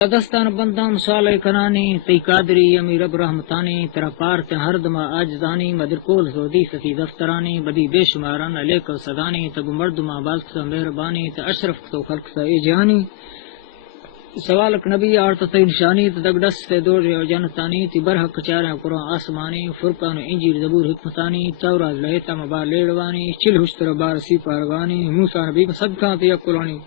دستان بندام صالح کنانی تی قادری امیر رب رحمتانی ترا پارت ہر دما آجزانی مدر کول زودی ستی دفترانی بدی بے شماران علیک صدانی تگو مردما بالک سا مہربانی تا اشرف تو خلق سا ای جہانی سوالک نبی آرت تی نشانی تدگدس تی دور و جنتانی تی برحق چارہ قرآن آسمانی فرقان انجیل زبور حکمتانی تورات لہتا مبار لیڑوانی چل حشتر بار سی پاروانی موسیٰ نبی صدقان تی اکلانی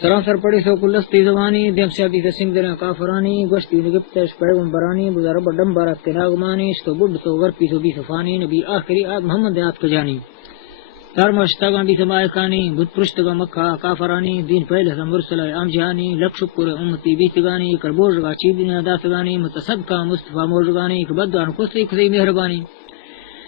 سراسر پڑی سو کلستی زبانی دیم سیادی تسنگ دریں کافرانی گوشتی نگبتش پیغمبرانی بزرب ڈم بارت کے ناغمانی شتو بڑھ تو ورپی تو بی صفانی نبی آخری آد محمد آت کجانی ترمشتگان بی سمائکانی بود پرشتگا مکہ کافرانی دین پہلے سمرسل ام جہانی لکھ شکر امتی بیتگانی کربوزگا چیدین داسگانی متصدقہ مصطفیٰ موجگانی کبدوان کسی کسی مہربانی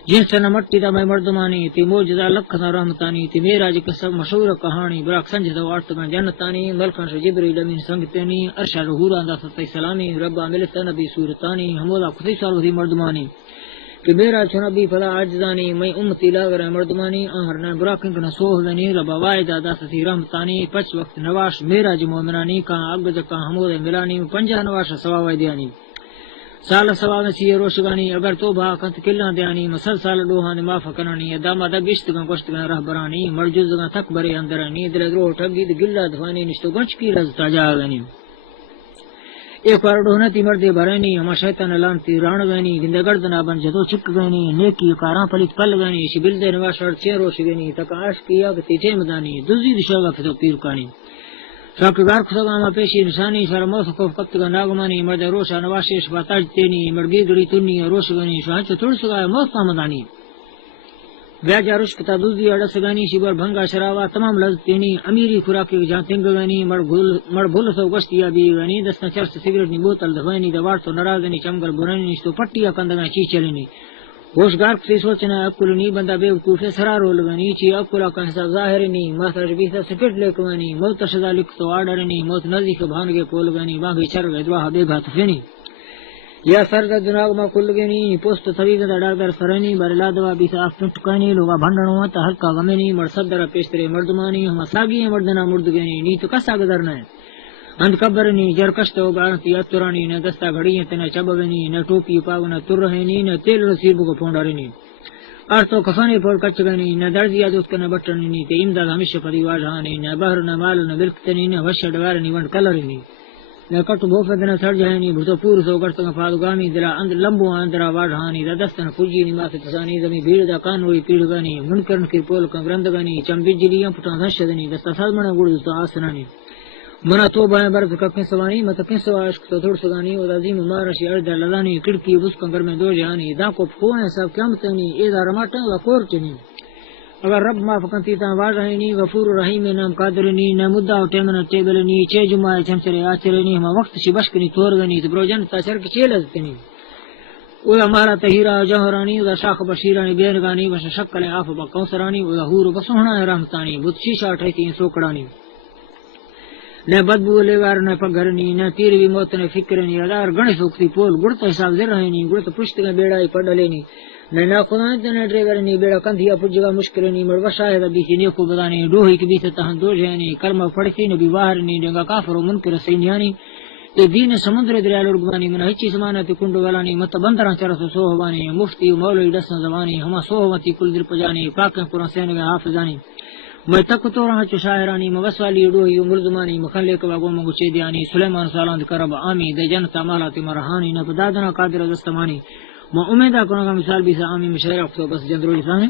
جن سے نمٹی دا میں مردمانی تی موجزہ لکھنا رحمتانی تی میرا جی کسب مشہور کہانی براک سنجدہ وارتگان جنتانی ملکان شا جبریل امین سنگتینی ارشاد حوران دا ستی سلامی ربا ملتا نبی سورتانی حمودا کسی سالو دی مردمانی کہ میرا چنبی فلا عجزانی میں امتی لاغر مردمانی آہرنا براکنکنا سوہدنی ربا وائدہ دا ستی رحمتانی پچ وقت نواش میرا جی مومنانی کان اگزکا حمودا ملانی پنجہ نواش سوا دیانی سال سوا نسی روشگانی اگر تو با کنت کلان دیانی مسل سال دوہان معاف کنانی داما دا گشتگان گوشتگان رہبرانی مرجزگان تک بری اندرانی دل درو ٹھگی گلا دفانی نشتو گنچ کی رزتا جاگانی ایک بار ڈونتی مردی بھرانی ہما شیطان لانتی رانگانی گندے گردنا بن جدو چک گانی نیکی کاران پلیت پل گانی شبل دے نواشر چین روشگانی تک عاشقی آگتی ٹیمدانی دوزی دشوگا فتو پیرکانی شاکگار خداما پیشی نشانی سر موت کو کپتگا ناگمانی مرد روشا نواشیش باتاج تینی مرگی گری تنی روشگانی شوانچ ترسگا موت آمدانی بیاجا رشکتا دوزی اڑسگانی شبر بھنگا شراوا تمام لذ تینی امیری خوراکی جان تنگگانی مر بھول سو گشتیا بیگانی دسنا چرس سگریٹ نی بوتل دفانی دوار تو نرازنی چمگر برانی نشتو پٹیا کندگا چی چلنی ہوشگار کسی سوچنا اکلنی بندہ بے وقوف سرارو لگنی چی اکلا کا حساب ظاہرنی ماتر بیسا سکٹ لیکوانی موت شدا لکھ تو آڈرنی موت نزدیک بھانگے کولگانی باغی چرگ ادواہ بے گھات فینی یا سرد دناغ ما کلگنی پوست طبیب دا ڈاکٹر سرنی برلا دوا بیسا آفتن ٹکانی لوگا بھنڈنو تا حلقہ غمینی مرصدر پیشتر مردمانی ہما ساگی مردنا مردگنی نیتو کسا گدرنا ہے اند کبرنی جرکشتو گارنتی اترانی نہ دستا گھڑیاں تنا چبونی نہ ٹوپی پاونا ترہنی نہ تیل رسیبو کو پونڈارنی ارتو کفانی پور کچگنی نہ درزیا دوست کنا بٹنی تے امداد ہمیشہ پری واجہانی نہ بہر نہ مال نہ ملکتنی نہ وش ڈوارنی ون کلرنی نہ کٹ بوفدنا سرجہنی بھتو پور سو گرتنگ فادگامی درا اند لمبو اندرا واجہانی دا دستن پوجی نماس تسانی زمی بھیڑ دا کانوئی پیڑگانی منکرن کی پول کم رندگانی چمبجلیاں پٹان دشدنی دستا سازمنا گوڑ دوستا آسنانی منا تو بائیں برف ککیں سوانی متکیں سوا عشق تو تھوڑ سگانی اور عظیم مارشی ارد لدانی کڑکی بس کنگر میں دو جہانی دا کو پھوئیں سب قیامتنی ایدہ رماٹا و کور چنی اگر رب معاف کنتی تا واجہینی غفور رحیم نام قادرنی نہ مدہ و ٹیمنا ٹیبلنی چے جمعہ چمچرے آچرنی ہما وقت شی بشکنی تورگنی تبرو جنتا شرک چیلزتنی اولا مارا تہیرہ جوہرانی اولا شاخ بشیرانی بیرگانی بش شکل آف بکوسرانی اولا حور بسوہنا رحمتانی بھت شیشہ ٹھیتی سوکڑانی نہ بدبو لیوار نہ پگرنی نہ تیر بھی موت نہ فکرنی ادار گنے سوکتی پول گڑتا حساب دے رہنی گڑتا پشت کا بیڑائی پڑلینی نہ خدا نہ ڈرائیورنی بیڑا کندھیا پجگا مشکلنی مڑ وشاہد بیسی نیکو بدانی ڈوہی کی بیس تہن دو جہنی کلمہ پڑھتی نبی واہرنی ڈنگا کافر و منکر سینیانی تے دین سمندر دریا لڑگوانی من ہچی سمانتی کنڈو والانی مت بندران چرس سوہوانی مفتی و مولوی دسن زبانی ہما سوہوتی کل در پجانی پاکن قرآن سینگا حافظانی میں تک تو رہا چو شاعرانی موسوالی ڈوہی و مردمانی مخن لے کبا گومنگو چیدیانی سلیمان سالان کرب آمی دے جنتا مالاتی مرحانی نہ بدادنا قادر دستمانی ما امیدہ کنگا مثال بیسا آمی مشاعر افتو بس جندرو لسانی